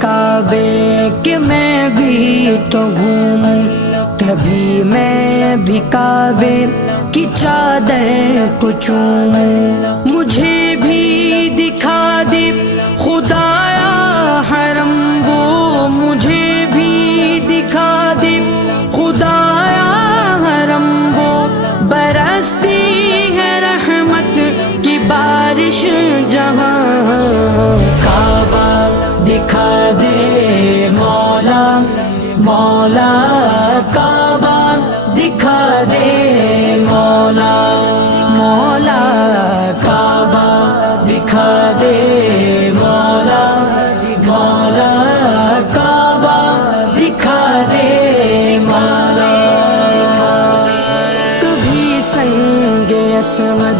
کعبے کہ میں بھی تو گھوموں، کبھی میں بھی کعبے کی چادر کو چوموں، مجھے بھی دکھا دے خدایا حرم وہ، مجھے بھی دکھا دے خدایا حرم وہ، برستی ہے رحمت کی بارش جہاں، کعبہ دکھا دے مولا مولا، کعبہ دکھا دے مولا مولا، کعبہ دکھا دے مولا مولا، کعبہ دکھا دے مولا۔ کبھی سنگ اسود